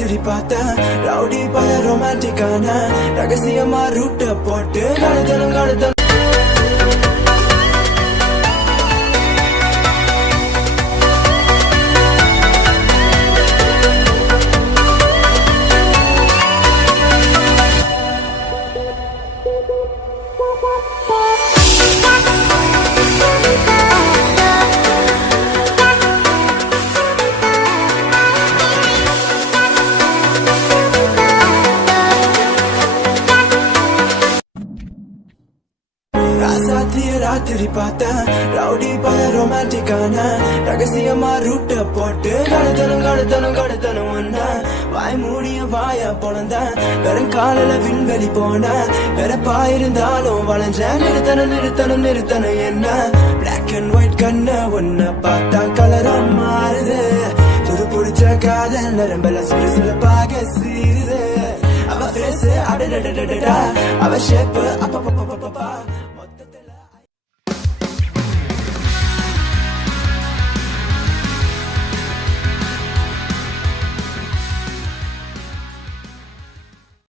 ராத்திரி பார்த்தேன் ரவுடி பய ரொமான்டிக்கான ரகசியமா ரூட்ட போட்டு கடத்தணும் ராத்திரி பார்த்தேன் ரவுடி பய ரொமான்டிக்கான ரகசியமா ரூட்ட போட்டு கடத்தணும் வாய் மூடிய வாய பொழந்த வெறும் காலில விண்வெளி போன வெறப்பா இருந்தாலும் வளைஞ்ச நிறுத்தணும் என்ன பிளாக் அண்ட் ஒயிட் கண்ண ஒன்ன பார்த்தா கலரம் மாறுது துரு பிடிச்ச காதல் நரம்பல சிறுசிலப்பாக சீருது அவ பேசு அடடா அவ ஷேப்பு அப்பா